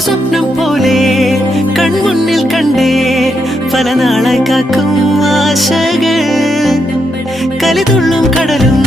സ്വപ്നം പോലെ കൺമുന്നിൽ കണ്ടേ പല നാളായി കാക്കും ആശകൾ കലിതുള്ളും കടലും